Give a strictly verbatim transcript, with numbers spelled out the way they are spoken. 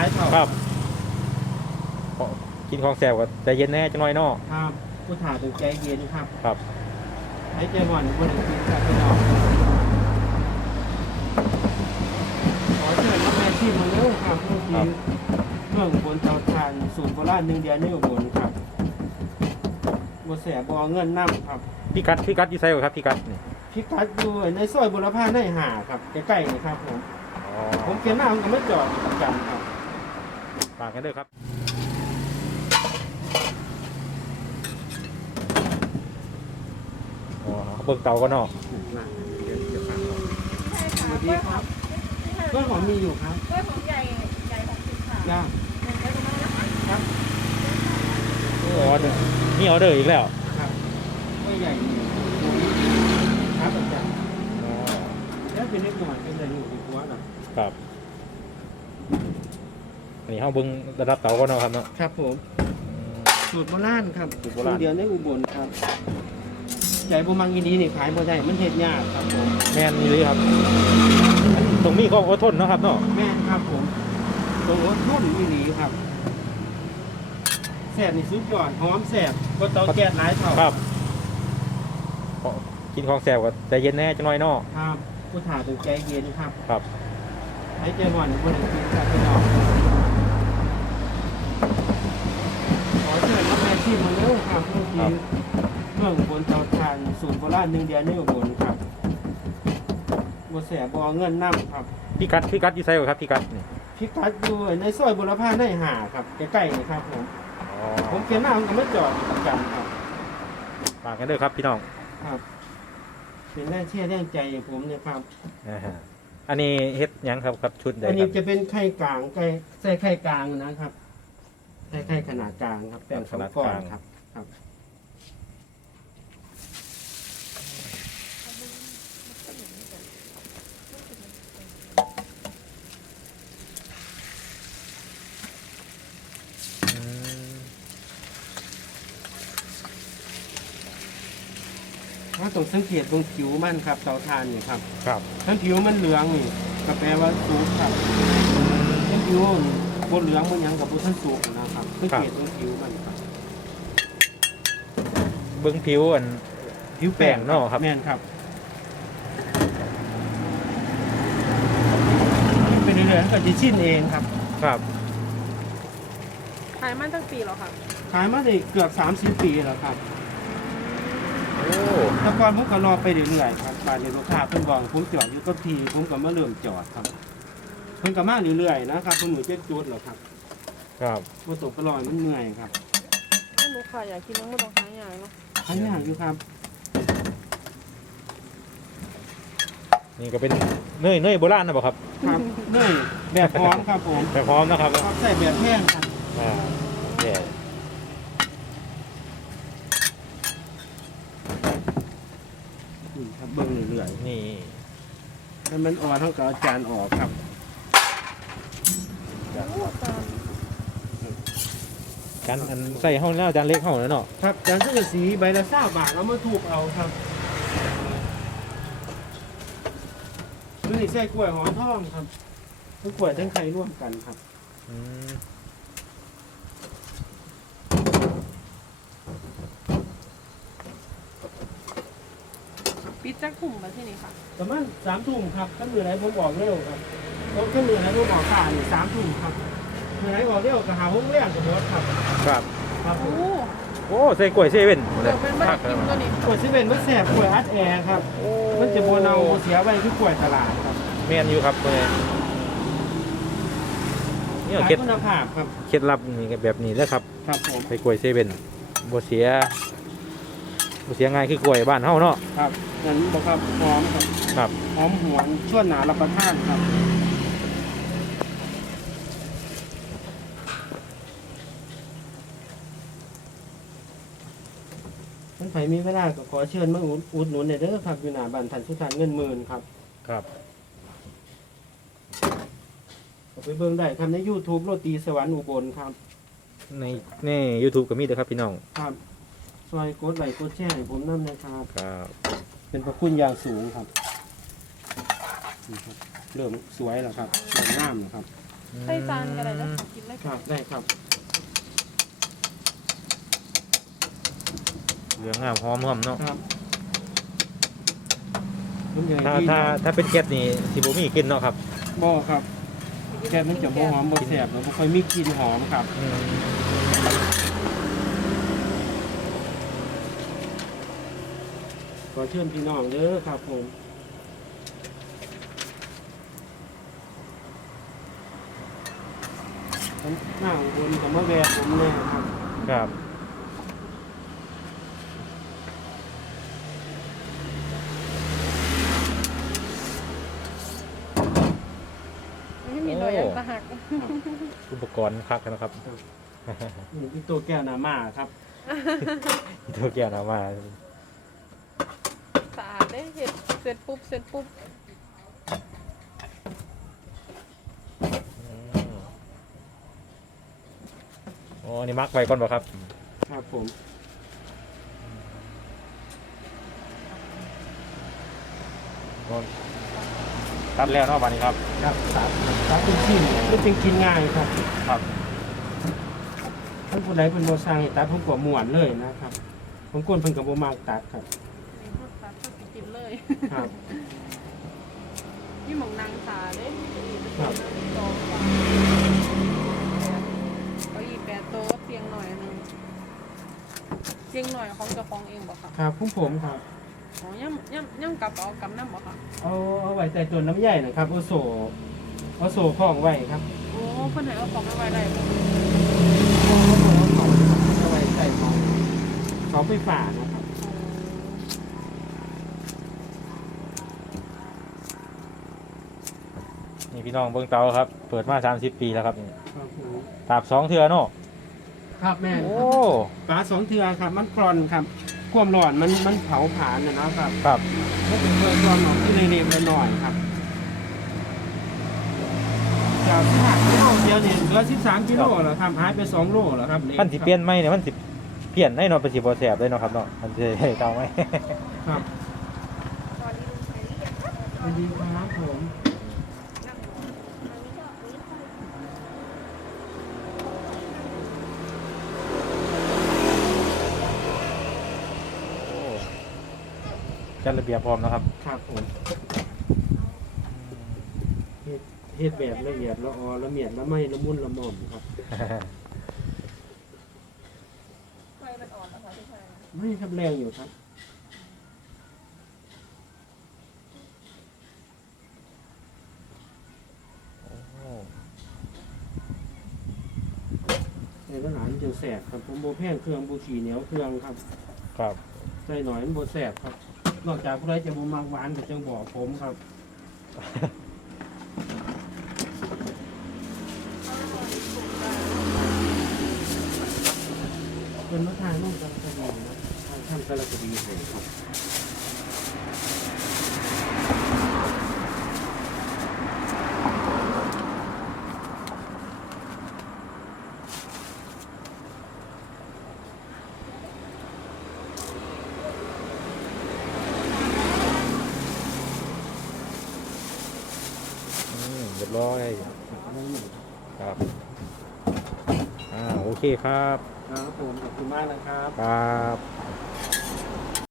ายเท่าครับกินของแสบก็ใจเย็นแน่จังหน่อยเนาะครับผู้ถ่าต้องใจเย็นครับครับให้ใจหวานคนหนึ่งกินครับพี่น้องขอเชิญแม่ชีมาเร็วครับเมื่อกี้เรื่องบนเตาถ่านสูตรโบราณหนึ่งเดียวในอุบลครับบัวแสบบัวเงินน้ำครับพี่กัดพี่กัดอยู่ไซส์ครับพี่กัดนี่พี่กัดอยู่ในซอยบุรพาในหาครับใกล้ๆนี่ครับผมผมเขียนหน้าผมก็ไม่จอดประจำครับฝากกันด้วยครับอ๋อเบิกเตาก็เนาะสวัสดีครับกล้วยหอมมีอยู่ครับกล้วยหอมใหญ่ใหญ่หกสิบค่ะย่างครับอ๋อนี่ออเดอร์อีกแล้วครับกล้วยใหญ่ครับอาจารย์แล้วเป็นเล็กหน่อยเป็นอะไรอยู่ที่หัวนะครับอันนี้ห้องเบิ้งระดับเตาก็เนาะครับเนาะครับผมสูตรโบราณครับสูตรโบราณเดียวในอุบลครับใจบุมังอีนี้นี่ขายบ่ได้มันเฮ็ดยากครับผมแม่นนี่เลยครับตรงนี้ก็อดทนนะครับเนาะแม่นครับผมตรงอดทนอีนี้ครับแสบนี่สุดยอดหอมแสบก็เตาแก๊สหลายเท่าครับกินของแสบก็ใจเย็นแน่จังหน่อยเนาะครับผู้ถ่าต้องใจเย็นครับครับให้ใจหวานคนหนึ่งกินครับพี่น้องขอเชิญแม่ชีมาเร็วครับเมื่อกี้เรื่องบนเตาถ่านสูตรโบราณหนึ่งเดียวในอุบลครับบัวแสบบัวเงินน้ำครับพี่กัดพี่กัดอยู่ไซส์ครับพี่กัดนี่พี่กัดอยู่ในซอยบุรพาในหาครับใกล้ๆนี่ครับผมผมเขียนหน้าผมก็ไม่จอดประจำครับฝากกันด้วยครับพี่น้องครับเป็นแรงเชื่อแรงใจอย่างผมเนี่ยครับอันนี้เฮ็ดยังครับครับชุดใดอันนี้จะเป็นไข่กลางไข่ใส่ไข่กลางนะครับใส่ไข่ขนาดกลางครับแป้งสองก้อนครับครับถ้าต้องสังเกตตรงผิวมันครับเตาถ่านนี่ครับครับถ้าผิวมันเหลืองนี่ก็แปลว่าสุกครับถ้าผิวบนเหลืองมันยังกับบนท่านสุกนะครับสังเกตตรงผิวมันครับเบิ้งผิวอันผิวแป้งเนาะครับแม่นครับเป็นเรื่อยๆก็จะชิ้นเองครับครับขายมาตั้งปีหรอครับขายมาได้เกือบสามสิบปีแล้วครับแต่ก่อนผมก็รอไปเรื่อยๆครับบาดนี้ลูกค้าเพิ่นบอกผมจอดอยู่กับทีผมก็มาเริ่มจอดครับเพิ่นก็มาเรื่อยๆนะครับเพิ่นหนูเจ็ดจุดหรอครับครับมาตกกระลอยมันเหนื่อยครับถ้าลูกค้าอยากกินน้ำมันต้องหาใหญ่เนาะหาใหญ่อยู่ครับนี่ก็เป็นเนยเนยโบราณนะบ่ครับครับเนยแบบพร้อมครับผมแบบพร้อมนะครับใส่แบบแห้งครับอ่าเนี่ยครับเบิ้งเรื่อยๆนี่ถ้ามันอ่อนเท่ากับอาจารย์ออกครับการอันใส่ห้องแล้วจานเล็กห้องแล้วเนาะครับจานสังกะสีใบละเก้าบาทเอามาถูกเอาครับนี่ใส่กล้วยหอมทองครับทั้งกล้วยทั้งไข่ร่วมกันครับปิดจักถุงมาที่นี่ค่ะประมาณสามถุงครับถ้ามือไหนผมบอกเร็วครับถ้ามือไหนผมบอกข่านี่สามถุงครับมือไหนบอกเร็วกับหาห้องเลี้ยงกับมดครับครับครับโอ้โอ้ใส่กล้วยเซเว่นเดี๋ยวเป็นบ้านกินตัวนี้กล้วยเซเว่นมันแสบกล้วยอัดแอร์ครับมันจะโบนาเสียไปคือกล้วยตลาดครับเมียนอยู่ครับเลยนี่เคล็ดคุณภาพครับเคล็ดลับนี่แบบนี้แล้วครับครับผมใส่กล้วยเซเว่นบัเสียบัเสียง่ายคือกล้วยบ้านเฮาเนาะครับนั่นบอกครับหอมครับครับหอมหวนชั่วหนารับประทานครับท่านไผ่มีเวลาก็ขอเชิญมาอุดหนุนในเด้อครับอยู่หน้าบ้านทันสุธานเงินหมื่นครับครับไปเบิ่งได้ครับใน ยูทูบ โรตีสวรรค์อุบลครับในใน ยูทูบ ก็มีนะครับพี่น้องครับซอยกดไลค์กดแชร์ให้ผมนำนะครับครับเป็นพระคุณอย่างสูงครับเริ่มสวยแล้วครับเริ่มงามแล้วครับใส่จานก็ได้แล้วกินได้ครับได้ครับเหลืองงามหอมหอมเนาะครับน้ำใหญ่ถ้าดีถ้าเนาะถ้าเป็นแก๊สนี่สิบ่มีกลิ่นเนาะครับบ่ครับแกมันจะบ่หอมบ่แซ่บแล้วบ่ค่อยมีกลิ่นหอมครับอืมขอเชิญพี่น้องเด้อครับผมหน้าบนกับมะแวกผมแน่ครับครับไม่มีรอยอันตะหักอุปกรณ์คักนะครับนี่พี่ตัวแก้วหนามาครับตัวแก้วน้ำมาสะอาดได้เห็ดเสร็จปุ๊บเสร็จปุ๊บอ๋อนี่มักไว้ก่อนบ่ครับครับผมตัดแล้วเนาะวันนี้ครับครับตัดตัดเป็นชิ้นมันจึงกินง่ายครับครับท่านผู้ใดเป็นโบสร้างให้ตัดผมกว่าหมวนเลยนะครับบางคนเพิ่นกับโบมากตัดครับนี่เขาตัดเขาสิกินเลยครับนี่หมองนางสาเด้มีอีกครับสองสามเอาอีกแปดโต๊ะเตียงหน่อยหนึงเตียงหน่อยของเจ้าของเองบอกค่ะครับผมผมครับอ๋อย่ำย่ำย่ำกลับเอากำน้ำบอกค่ะเอาเอาไว้ใส่ตัวน้ำใหญ่นะครับเอาโซ่เอาโซ่คล้องไว้ครับโอ้เพื่อนไหนเอาของมาไว้ได้บ่เอาไว้ใส่ของเขาไฟฟ้านะครับนี่พี่น้องเบิ่งเตาครับ เปิดมาสามสิบปีแล้วครับนี่ครับผมตาบสองเทื่อเนาะครับแม่โอ้ปลาสองเทือครับ มันกรอนครับความร้อนมันมันเผาผลาญนะนะครับครับมันเป็นเพื่อกรอนออกที่เล็กๆหน่อยๆครับจากที่หักกิโลเดียวนี่เหลือสิบสามกิโลแล้วครับหายไปสองโลแล้วครับมันสิเปลี่ยนไหมเนี่ยมันสิเปลี่ยนได้เนาะเป็นสิบ่แซ่บได้เนาะครับเนาะมันจะให้เตาไหมครับตอนนี้ลุงใช้เรียกสวัสดีครับผมนั่งรออันนี้ก็อันนี้ก็โอ้จัดระเบียบพร้อมนะครับครับผมเฮ็ดเฮ็ดแบบละเอียดละออละเมียดละไม่ละมุนละม่อมครับไฟมันอ่อนแล้วค่ะทุกท่านไม่ครับแรงอยู่ครับในปัญหาจึงแสบครับผมโบแพงเครื่องโบขี่เหนียวเครื่องครับครับใส่หน่อยมันโบแสบครับ นอกจากผู้ใดจะโบมากหวานก็จังบอกผมครับเป็นมะทางนุ่งกระกระดีนะทางท่านกระกระดีให้ครับอืมเรียบร้อยครับอ่าโอเคครับครับผมขอบคุณมากนะครับครับ